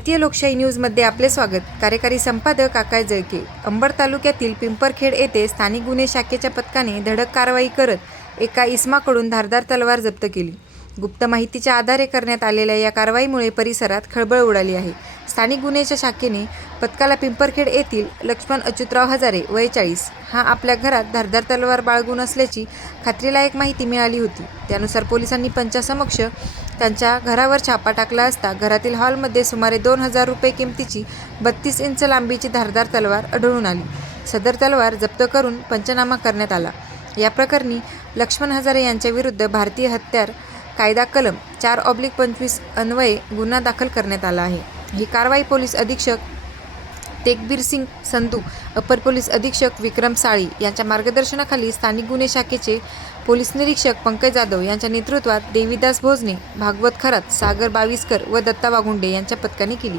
भारतीय लोकशाही न्यूजमध्ये आपले स्वागत। कार्यकारी संपादक आकाश जळके। अंबड तालुक्यातील पिंपरखेड येथे स्थानिक गुन्हे शाखेच्या पथकाने धडक कारवाई करत एका इसमाकडून धारदार तलवार जप्त केली। गुप्त माहितीच्या आधारे करण्यात आलेल्या या कारवाईमुळे परिसरात खळबळ उडाली आहे। स्थानिक गुन्ह्याच्या शाखेने पथकाला पिंपरखेड येथील लक्ष्मण अच्युतराव हजारे वय 40 हा आपल्या घरात धारदार तलवार बाळगून असल्याची खात्रीलायक माहिती मिळाली होती। त्यानुसार पोलिसांनी पंचासमक्ष त्यांच्या घरावर छापा टाकला असता घरातील हॉलमध्ये सुमारे 2000 रुपये किमतीची 32 इंच लांबीची धारदार तलवार आढळून आली। सदर तलवार जप्त करून पंचनामा करण्यात आला। या प्रकरणी लक्ष्मण हजारे यांच्या विरुद्ध भारतीय हत्यार कायदा कलम 4/25 अन्वये गुन्हा दाखल करण्यात आला आहे। ही कारवाई पोलीस अधीक्षक तेकबीर सिंग संधू, अपर पोलीस अधीक्षक विक्रम साळी यांच्या मार्गदर्शनाखाली स्थानिक गुन्हे शाखेचे पोलीस निरीक्षक पंकज जाधव यांच्या नेतृत्वात देवीदास भोजने, भागवत खरात, सागर बाविस्कर व दत्ता वाघुंडे यांच्या पथकाने केली।